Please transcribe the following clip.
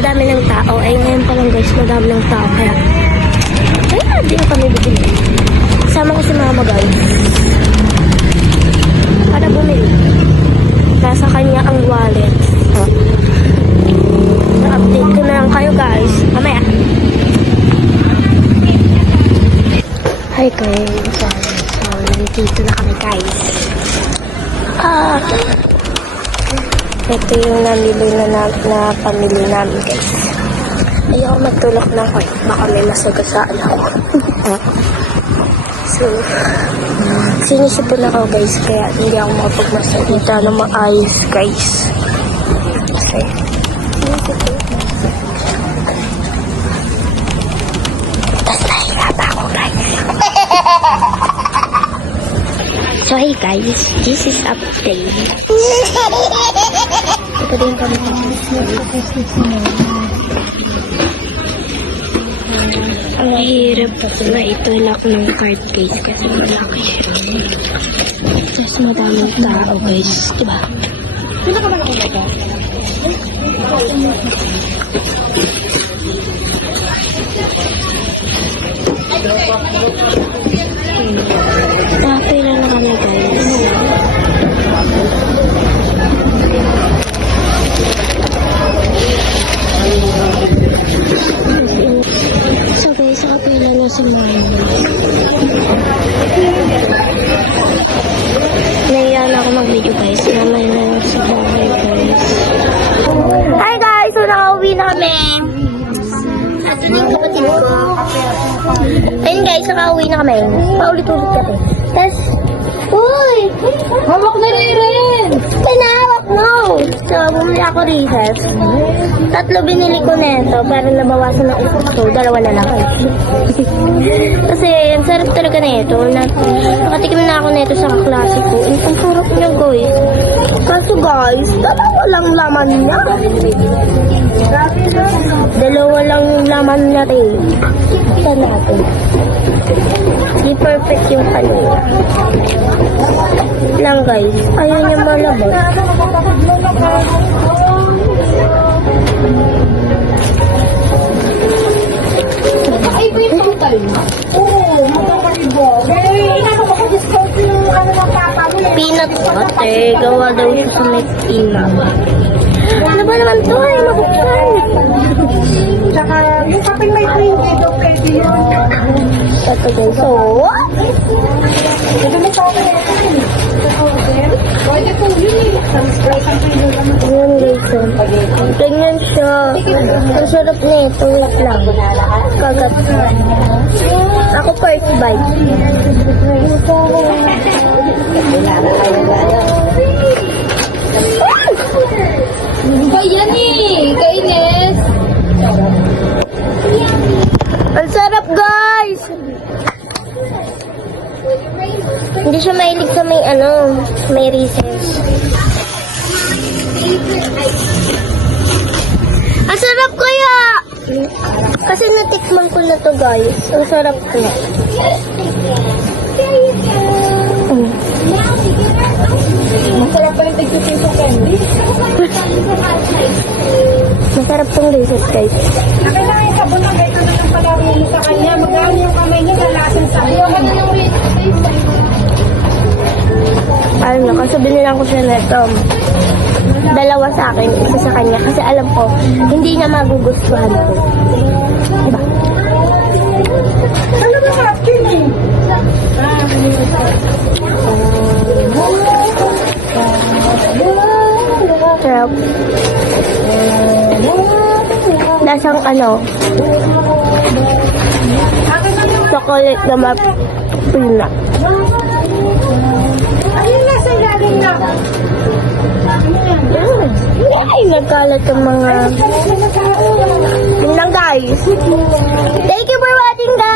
madami ng tao. Eh, ngayon pa lang guys, madami ng tao. Kaya, di na kami bibili. Sama ko si mama guys. Para bumili. Nasa kanya ang wallet. Na-update ko na lang kayo guys. Mamaya. Hi guys. So, nandito na kami guys. Ito yung namili na pamili namin guys. Ayoko magtulak ng coin. Baka may masagasaan ako. So, sinisipon ako guys. Kaya hindi ako makapagmasalita ng maayos guys. Okay. Tapos nahihirap ako guys. So hey guys, this is update. Ito din kami ang hirap na itulak ng card guys kasi malaki. Tapos madaming tao guys, diba? Sino ka ba nakalaga? Pila na kami guys. So guys, nakapila na si mama. Naiyan ako mag-video guys. Mamay na lang sa bahay guys. Hi guys! So nakauwi na kami. At ito yung kapatid ko. Ayun guys, nakauwi na kami. Paulit-ulit kami. Tapos, uy! Hawak na rin! Pinahawak mo! So, bumili ako recess. 3 binili ko neto, pero nabawasan ng isa ko. 2 na lang. Kasi, ang sarap talaga neto. Nakatikim na ako neto sa kaklase ko. Ang sarap niya guys. Kaso guys, 2 lang laman niya. 2 lang laman niya rin. Ito natin. Di perfect yung kanina. Lang guys. Ayaw niya malabot. Ay, ba yung total? Oo, magkakalibo. Eh, inako ko discount yung ano ng papa mo. Peanut butter. Gawa daw ito sa may peanut. Ano ba naman to? Ay, mabuksan. Tsaka, yung kaping may cream, ito pwede yun. Ito guys. So, Ito may total yun. Pwede po yun eh. ayan guys. Ganyan siya. Ang sarap na ito. Wait lang. Kagat. Ako first bite. Ayan eh, kainis. Ang sarap guys! Hindi siya mahilig sa may may recess. Ang sarap kaya! Kasi natikman ko na to guys. Ang sarap kaya. Masarap pa rin tigpitin sa candy. Masarap tong recess guys. Akin lang yung sabon na ito na yung palaro mo sa kanya. Magaan yung kamay niya sa lasang sabon. Ayun na, kasi binilang ko siya neto. 2 sa akin, 1 sa kanya. Kasi alam ko, hindi niya magugustuhan ko. Diba? Ano ba sarap yun eh? Sarap. Lasang chocolate na peanut. Ayun na sa ilalim na. Ay, nagkalat ang mga... Yun lang guys. Thank you for watching guys.